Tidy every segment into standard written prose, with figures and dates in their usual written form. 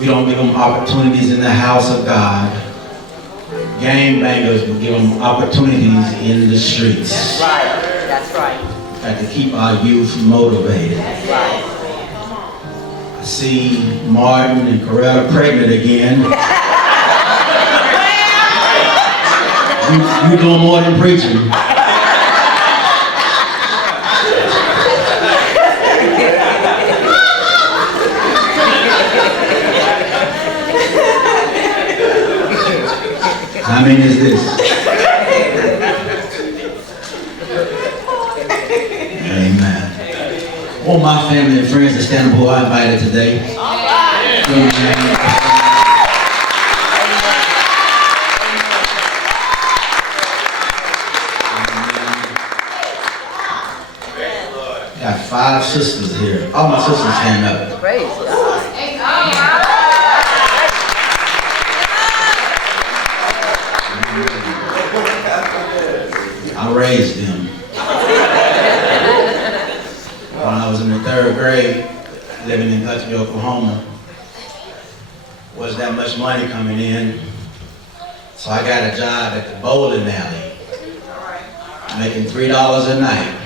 We don't give them opportunities in the house of God. Game bangers will give them opportunities in the streets. That's right. That's right. Got to keep our youth motivated. That's right. I see Martin and Coretta pregnant again. You doing more than preaching. How many is this? Amen. All my family and friends that stand up who I invited today. Amen. Got 5 sisters here. All my sisters stand up. Praise God. I raised them. When I was in the 3rd grade, living in Guthrie, Oklahoma, wasn't that much money coming in. So I got a job at the bowling alley, making $3 a night.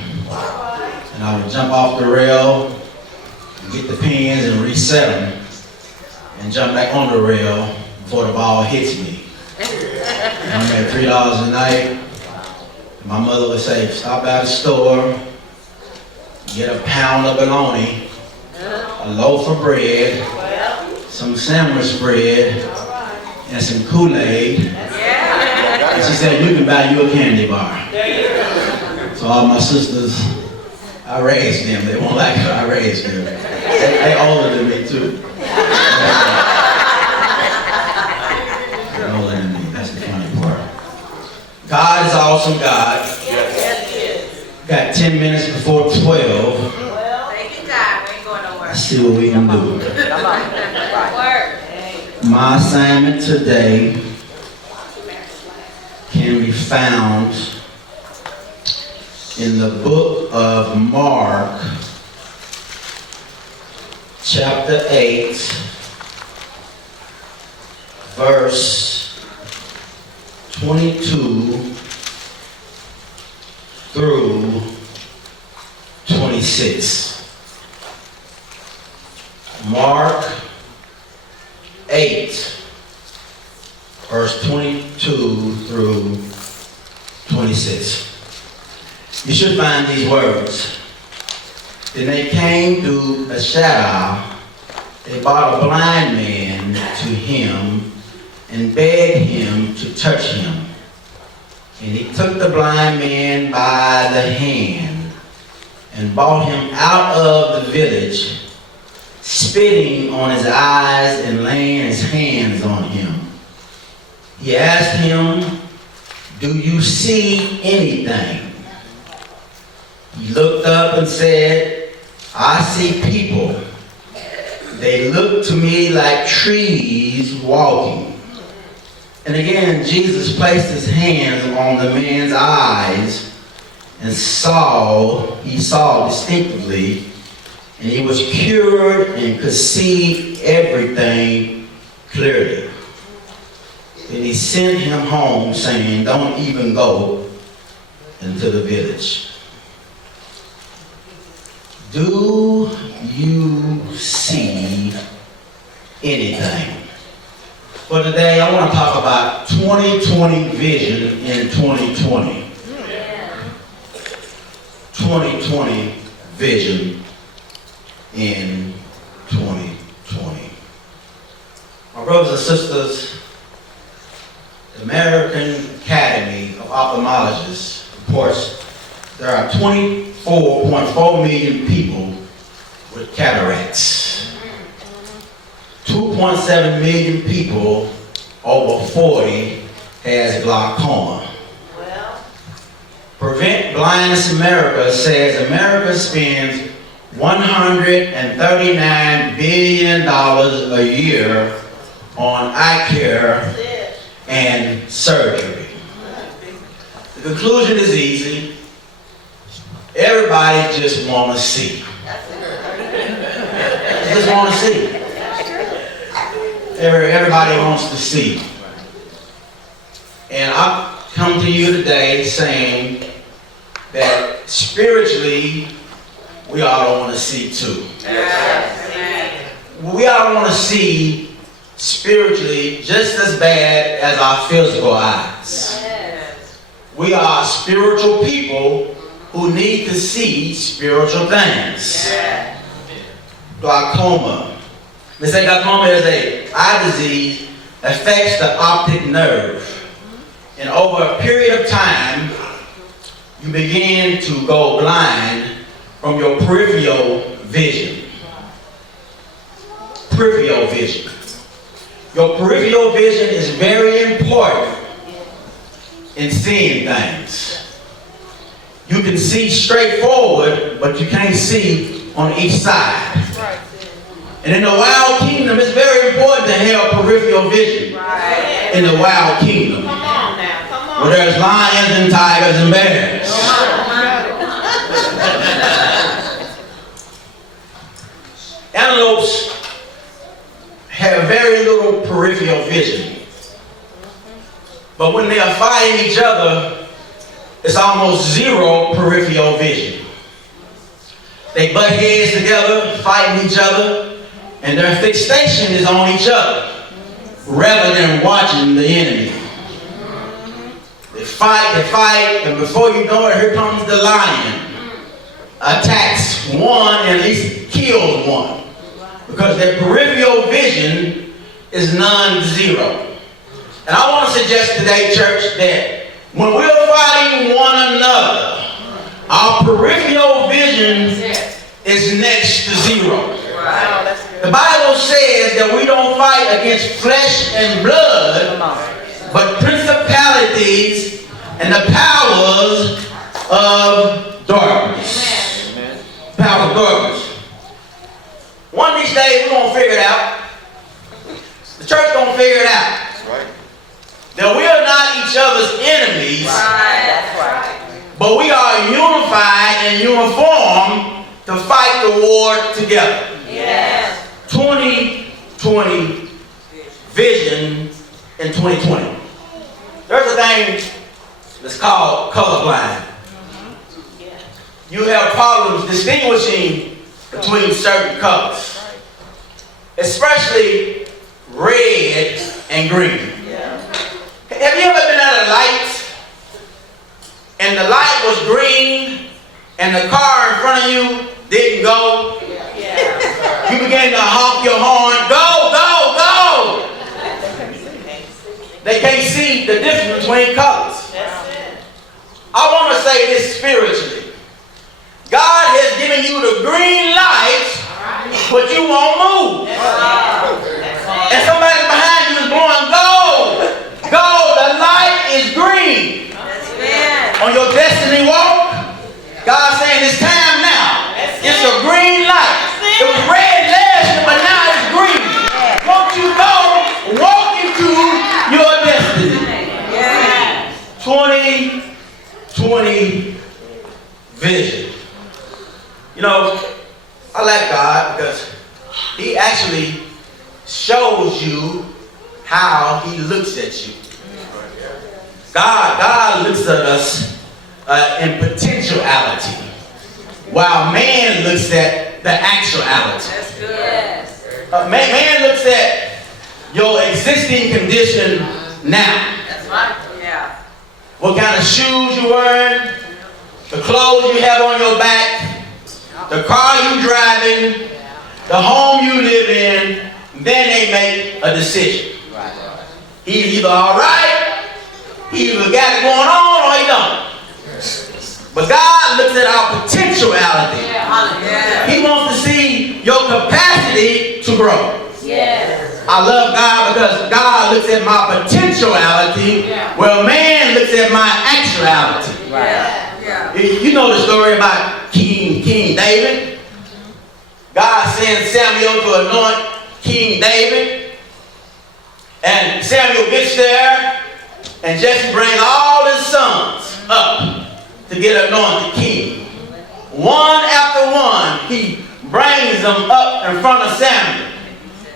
And I would jump off the rail, get the pins and reset them, and jump back on the rail before the ball hits me. And I made $3 a night. My mother would say, stop at the store, get a pound of bologna, a loaf of bread, some sandwich bread, and some Kool-Aid. And she said, you can buy you a candy bar. So all my sisters, I raised them. They won't like how I raised them. They older than me too. They're older than me. That's the funny part. God is awesome God. Got 10 minutes before 12. Well, take your time. We ain't going nowhere. Let's see what we can do. Come on. Work. My assignment today can be found in the book of Mark, chapter 8, verse 22 through 26. Mark 8, verse 22 through 26. You should find these words. Then they came to a shadow. They brought a blind man to him and begged him to touch him. And he took the blind man by the hand and brought him out of the village, spitting on his eyes and laying his hands on him. He asked him, do you see anything? He looked up and said, I see people. They look to me like trees walking. And again, Jesus placed his hands on the man's eyes and he saw distinctively, and he was cured and could see everything clearly. And he sent him home saying, don't even go into the village. Do you see anything? For today, I want to talk about 2020 vision in 2020. 2020 vision in 2020. My brothers and sisters, the American Academy of Ophthalmologists reports there are 24.4 million people with cataracts. 2.7 million people over 40 has glaucoma. Prevent Blindness America says America spends $139 billion a year on eye care and surgery. The conclusion is easy. Everybody just want to see. Just want to see. everybody wants to see. And I come to you today saying that spiritually, we all want to see too. We all want to see spiritually just as bad as our physical eyes. We are spiritual people who need to see spiritual things. Glaucoma. They say glaucoma is an eye disease that affects the optic nerve. And over a period of time, you begin to go blind from your peripheral vision. Peripheral vision. Your peripheral vision is very important in seeing things. You can see straight forward, but you can't see on each side. And in the wild kingdom, it's very important to have peripheral vision. In the wild kingdom, where there's lions and tigers and bears. Antelopes have very little peripheral vision. But when they are fighting each other, it's almost zero peripheral vision. They butt heads together, fighting each other, and their fixation is on each other, rather than watching the enemy. They fight, and before you know it, here comes the lion. Attacks one and at least kills one. Because their peripheral vision is non-zero. And I want to suggest today, church, that when we're fighting one another, our peripheral vision is next to zero. The Bible says that we don't fight against flesh and blood, but principalities and the powers of darkness. Powers of darkness. One of these days, we're going to figure it out. The church going to figure it out. That we are not each other's enemies, but we are unified and uniform to fight the war together. 2020 vision in 2020. There's a thing that's called colorblind. You have problems distinguishing between certain colors, especially red and green. Have you ever been at a light and the light was green and the car in front of you didn't go? You began to honk your horn, go, go, go! They can't see the difference between colors. I want to say this spiritually. God has given you the green light, but you won't move. And somebody behind you is blowing, go! Go, the light is green. On your destiny walk, God's saying it's time now. It's a green light. It was red last year, but now it's green. Won't you go walk into your destiny? 2020 vision. You know, I like God because He actually shows you how He looks at you. God looks at us in potentiality, while man looks at the actuality. That's good. Man looks at your existing condition now. That's right. Yeah. What kind of shoes you're wearing, the clothes you have on your back, the car you driving, the home you live in. Then they make a decision. He's either all right, he either got it going on, or he don't. But God looks at our potentiality. He wants to see your capacity to grow. I love God because God looks at my potentiality, while man looks at my actuality. You know the story about King David. God sends Samuel to anoint King David. And Samuel gets there, and Jesse brings all his sons up to get anointed king. One after one, he brings them up in front of Samuel.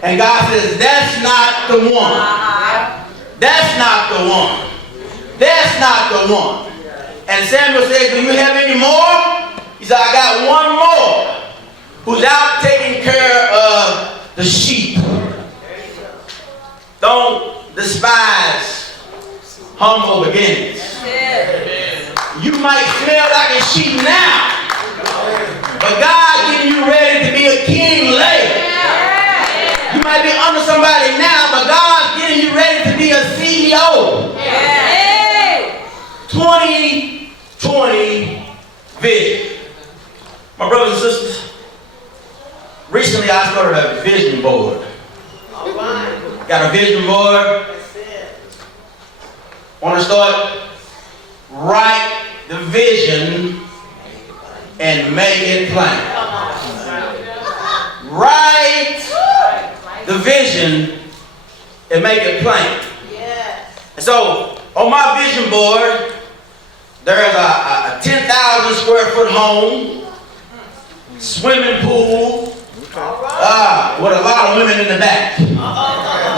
And God says, that's not the one. That's not the one. That's not the one. And Samuel said, do you have any more? He said, I got one more who's out taking care of the sheep. Don't despise humble beginnings. You might smell like a sheep now, but God getting you ready to be a king later. You might be under somebody now, but God's getting you ready to be a CEO. 2020 vision. My brothers and sisters, recently I started a vision board. Got a vision board. Want to start? Write the vision and make it plain. Write the vision and make it plain. And so on my vision board, there's a 10,000 square foot home, swimming pool, with a lot of women in the back.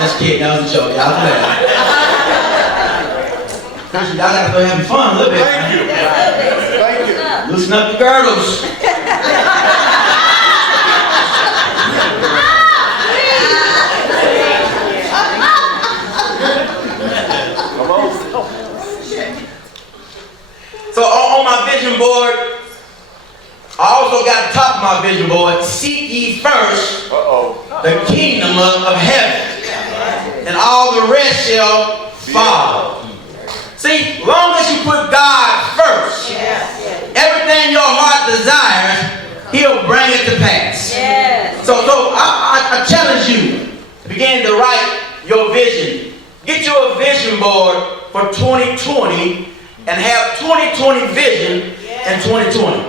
Just kidding, that was a joke. Y'all got to go having fun a little bit. Thank you. Loosen up the girdles. So on my vision board, I also got the top of my vision board, seek ye first the kingdom of heaven, and all the rest shall follow. See, long as you put God first, everything your heart desires, He'll bring it to pass. So I challenge you to begin to write your vision. Get you a vision board for 2020 and have 2020 vision in 2020.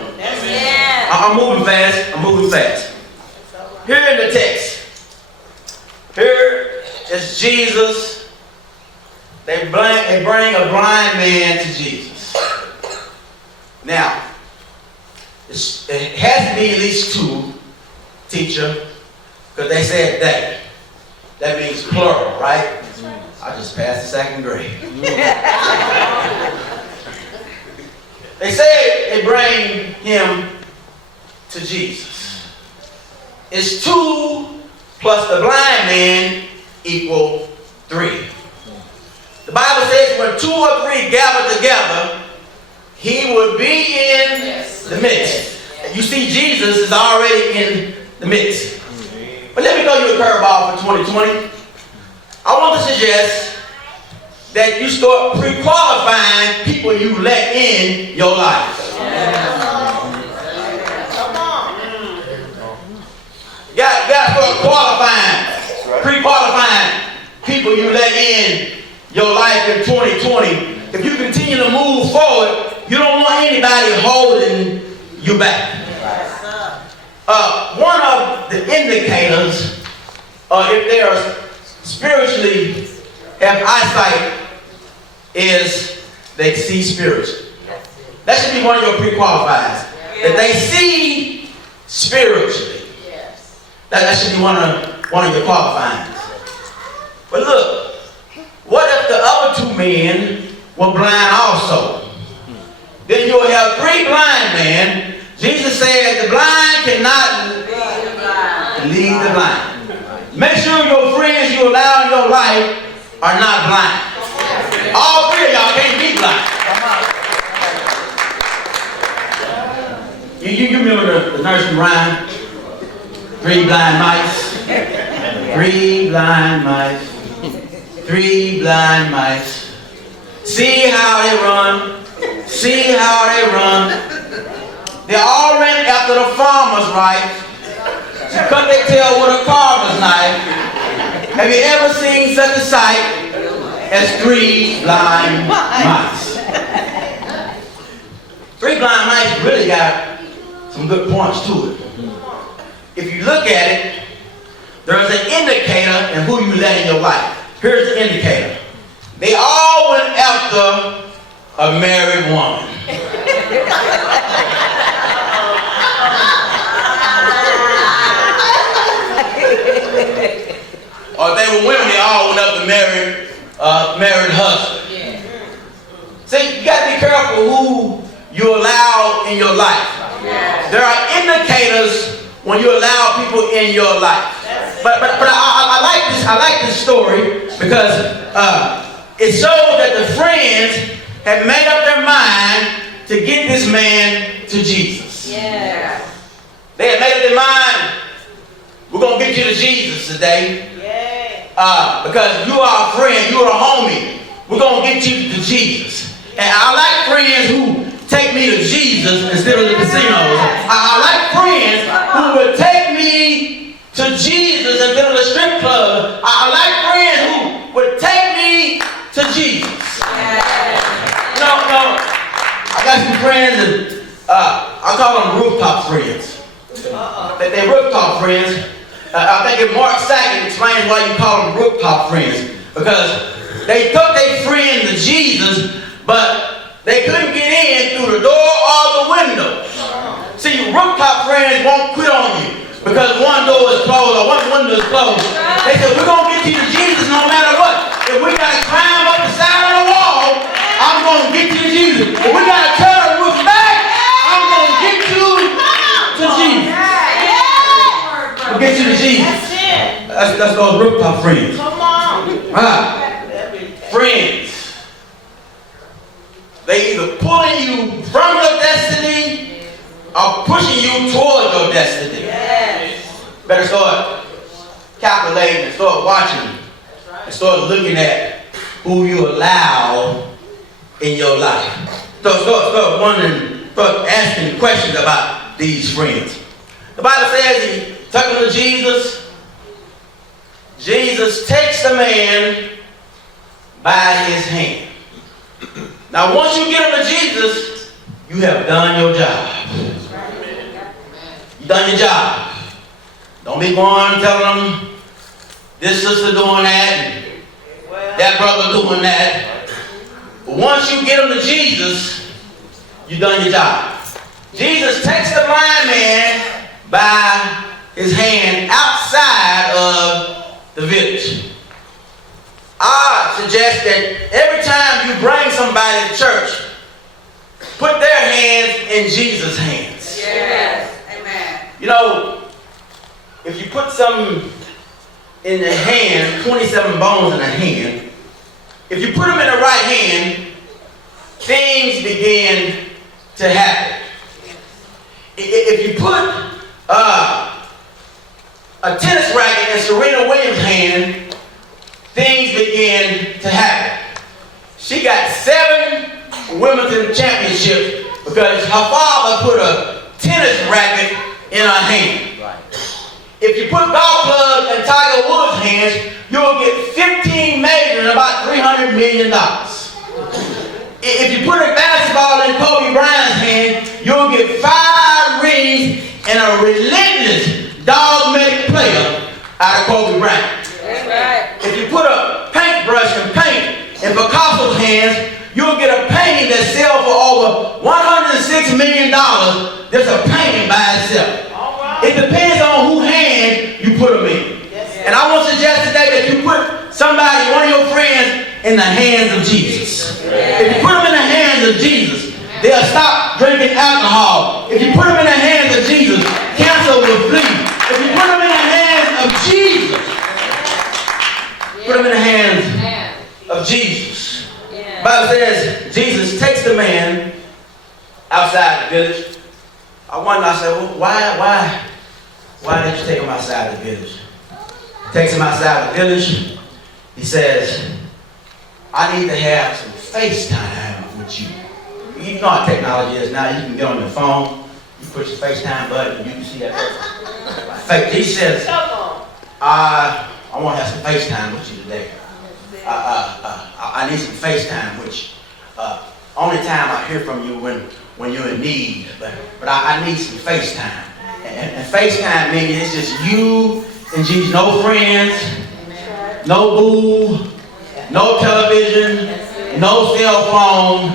I'm moving fast. Here in the text, here is Jesus. They bring a blind man to Jesus. Now, it has to be at least two, teacher, because they said they. That means plural, right? I just passed the second grade. They say they bring him to Jesus. It's 2 plus the blind man equal 3. The Bible says when 2 or 3 gather together, He would be in the midst. You see, Jesus is already in the midst. But let me throw you a curveball for 2020. I want to suggest that you start pre-qualifying people you let in your life. You got to start qualifying, pre-qualifying people you let in your life in 2020. If you continue to move forward, you don't want anybody holding you back. One of the indicators, if they are spiritually have eyesight, is they see spiritually. That should be one of your pre-qualifiers. That they see spiritually. That should be one of your qualifiers. But look, what if the other 2 men were blind also? Then you'll have 3 blind men. Jesus said the blind cannot lead the blind. Make sure your friends you allow in your life are not blind. All 3 of y'all can't be blind. You remember the nursery rhyme? 3 blind mice. 3 blind mice. 3 blind mice. See how they run. See how they run. They all ran after the farmer's wife. She cut their tail with a carver's knife. Have you ever seen such a sight as 3 blind mice? 3 blind mice really got some good points to it. If you look at it, there's an indicator in who you let in your life. Here's the indicator. They all went after a married woman. or if they were women, they all went up to married husband. Yeah. See, you got to be careful who you allow in your life. Yeah. There are indicators when you allow people in your life. But I like this. I like this story because it shows that the friends had made up their mind to get this man to Jesus. Yeah. They had made up their mind, we're going to get you to Jesus today. Because you are a friend, you are a homie. We're going to get you to Jesus. And I like friends who take me to Jesus instead of the casinos. I like friends who would take me to Jesus instead of the strip club. I like friends who would take me to Jesus. No, I got some friends and I call them rooftop friends. They're rooftop friends. I think if Mark Sackett explains why you call them rooftop friends. Because they took their friend to Jesus, but they couldn't get in through the door or the window. See, rooftop friends won't quit on you because one door is closed or one window is closed. They said, we're going to get you to Jesus no matter what. If we got to climb up the side of the wall, I'm going to get you to Jesus. If we got to turn the roof back, I'm going to get you to Jesus. I'll get you to Jesus. That's those rooftop friends. Come on. Friends. They either pulling you from your destiny or pushing you toward your destiny. Better start calculating and start watching and start looking at who you allow in your life. So start wondering, start asking questions about these friends. The Bible says he took him to Jesus. Jesus takes the man by his hand. Now, once you get him to Jesus, you have done your job. You've done your job. Don't be going telling them this sister doing that and that brother doing that. But once you get them to Jesus, you've done your job. Jesus takes the blind man by his hand outside of the village. I suggest that every time you bring somebody to church, put their hands in Jesus' hands. Yes. Amen. You know, if you put something in the hand, 27 bones in the hand, if you put them in the right hand, things begin to happen. If you put a tennis racket in Serena Williams' hand, things begin to happen. She got 7 Wimbledon championships because her father put a tennis racket in her hand. If you put golf clubs in Tiger Woods' hands, you'll get 15 majors and about $300 million. If you put a basketball in Kobe Bryant's hand, you'll get 5 rings and a relentless dogmatic player out of Kobe Bryant. That's right. If you put a paintbrush and paint in Picasso's hands, you'll get a painting that sells for over $106 million. Just a painting by itself. It depends on whose hand you put them in. And I want to suggest today that you put somebody, one of your friends, in the hands of Jesus. If you put them in the hands of Jesus, they'll stop drinking alcohol. If you put them in the hands of Jesus, cancer will flee. If you put them in the hands of Jesus, put them in the hands of Jesus. The Bible says Jesus takes the man outside the village. I said, well, why did you take him outside the village? Takes him outside the village. He says, I need to have some FaceTime with you. You know how technology is now. You can get on your phone, you push the FaceTime button, and you can see that person. He says, I want to have some FaceTime with you today. I need some FaceTime with you. Only time I hear from you when you're in need, but I need some FaceTime. And FaceTime means it's just you and Jesus. No friends, no boo, no television, no cell phone,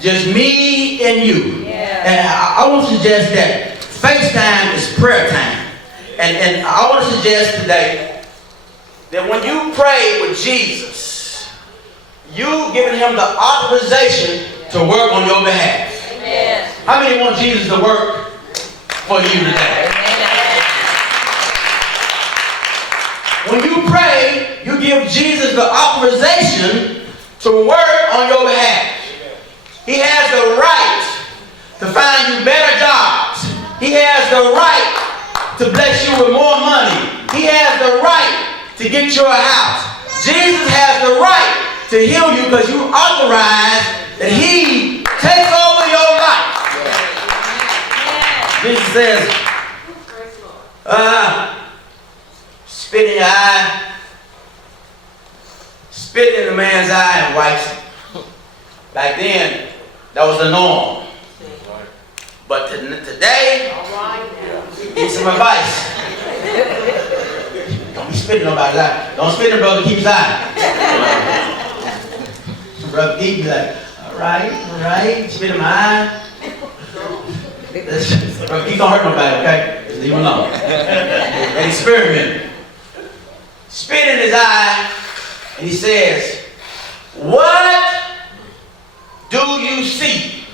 just me and you. And I want to suggest that FaceTime is prayer time. And I want to suggest today that when you pray with Jesus, you giving him the authorization to work on your behalf. Amen. How many want Jesus to work for you today? When you pray, you give Jesus the authorization to work on your behalf. He has the right to find you better jobs. He has the right to bless you with more money. He has the right to get you a house. Jesus has the right to heal you because you authorize that he takes over your life. Jesus says, spit in your eye, spit in the man's eye and wipes it. Back then, that was the norm. But today, get some advice. Don't be spitting nobody's eye. Don't spit in Brother Keith's eye. Brother Keith be like, all right, spit in my eye. Brother Keith don't hurt nobody, okay? Just leave him alone. An experiment. Spit in his eye, and he says, what do you see?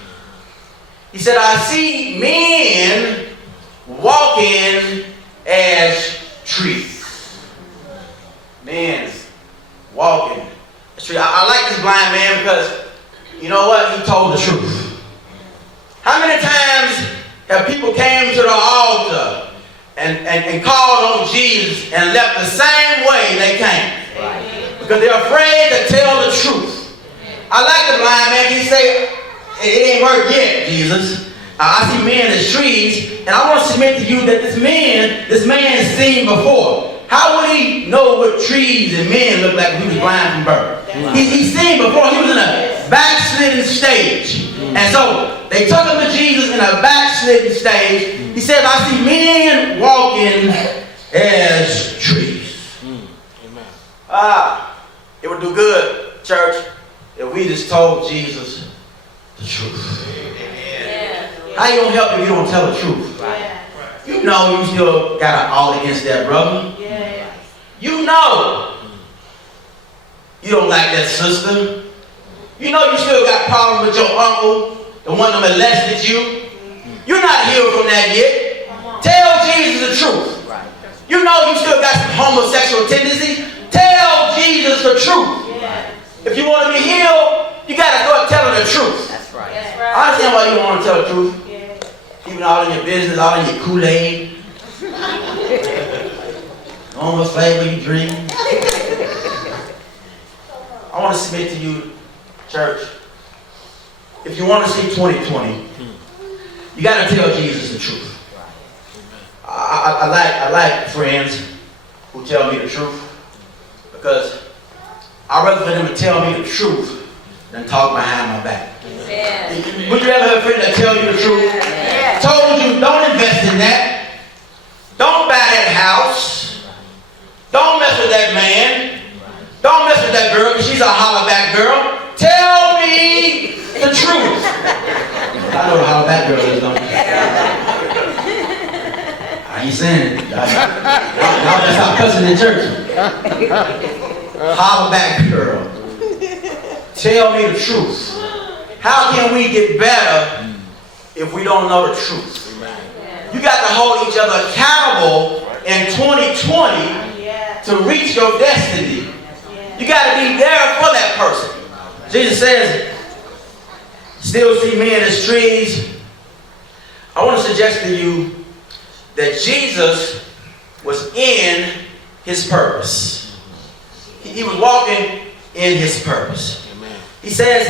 He said, I see men walking as trees. Men walking as trees. I like this blind man because, you know what? He told the truth. How many times have people came to the altar and called on Jesus and left the same way they came? Because they're afraid to tell the truth. I like the blind man. He say, it ain't worked yet, Jesus. I see men as trees, and I want to submit to you that this man has seen before. How would he know what trees and men look like when he was blind from birth? He's seen before. He was in a backslidden stage. And so they took him to Jesus in a backslidden stage. He said, I see men walking as trees. It would do good, church, if we just told Jesus the truth. How you gonna help if you don't tell the truth? You know you still got an all against that brother. You know you don't like that sister. You know you still got problems with your uncle, the one that molested you. You're not healed from that yet. Tell Jesus the truth. You know you still got some homosexual tendencies. Tell Jesus the truth. If you want to be healed, you got to start telling the truth. That's right. I understand why you don't want to tell the truth. Even all in your business, all in your Kool-Aid. On what flavor you drink. I want to submit to you, church. If you want to see 2020, you got to tell Jesus the truth. I like friends who tell me the truth because I'd rather for them to tell me the truth than talk behind my back. Would you ever have a friend that tell you the truth? Told you, don't invest in that. Don't buy that house. Don't mess with that man. Don't mess with that girl because she's a hollaback girl. Tell me the truth. I know the hollaback girl is, don't you? I ain't saying it. Y'all just stop cussing in church. Hollaback girl. Tell me the truth. How can we get better if we don't know the truth? You got to hold each other accountable in 2020 to reach your destiny. You got to be there for that person. Jesus says, still see men as trees. I want to suggest to you that Jesus was in his purpose. He was walking in his purpose. He says,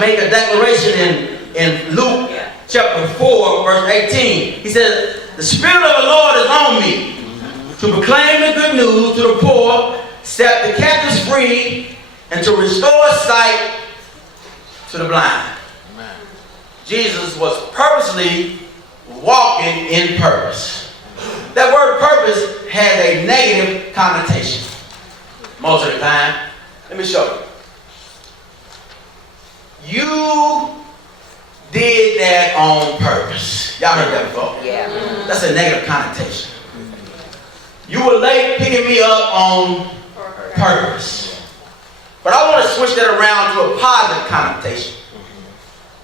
make a declaration in Luke chapter 4, verse 18. He says, the Spirit of the Lord is on me to proclaim the good news to the poor, set the captives free, and to restore sight to the blind. Jesus was purposely walking in purpose. That word purpose has a negative connotation most of the time. Let me show you. You did that on purpose. Y'all heard that before? Yeah. That's a negative connotation. You were late picking me up on purpose. But I want to switch that around to a positive connotation.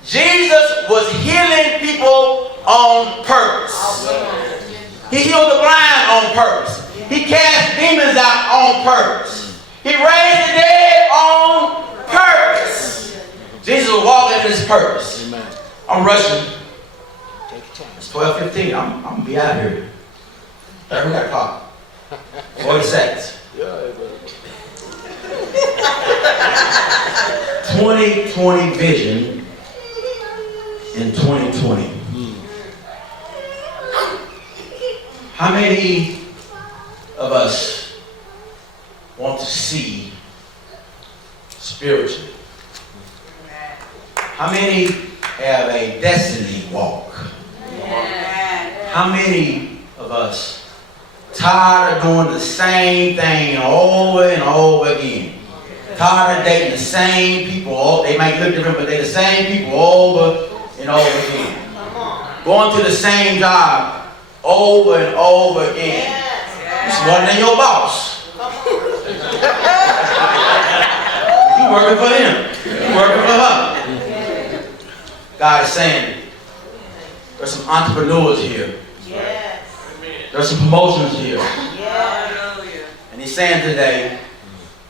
Jesus was healing people on purpose. He healed the blind on purpose. He cast demons out on purpose. He raised the dead on purpose. Jesus was walking in his purpose. Amen. I'm rushing. Take your time. It's 12:15. I'm going to be out here. We got a clock. 40 seconds. Yeah, 2020 vision in 2020. How many of us want to see spiritually? How many have a destiny walk? How many of us tired of doing the same thing over and over again? Tired of dating the same people. They might look different, but they're the same people over and over again. Going to the same job over and over again. It's more than your boss. You working for him. You working for her. God is saying, there's some entrepreneurs here. There's some promotions here. And he's saying today,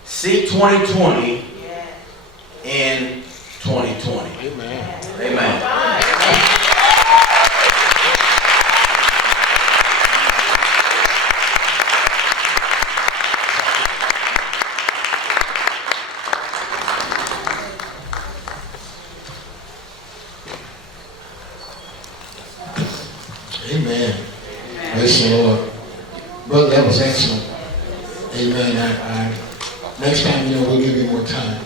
seek 2020 in 2020. Amen. Amen. Amen. Praise the Lord. Brother, that was excellent. Amen. Next time, we'll give you more time.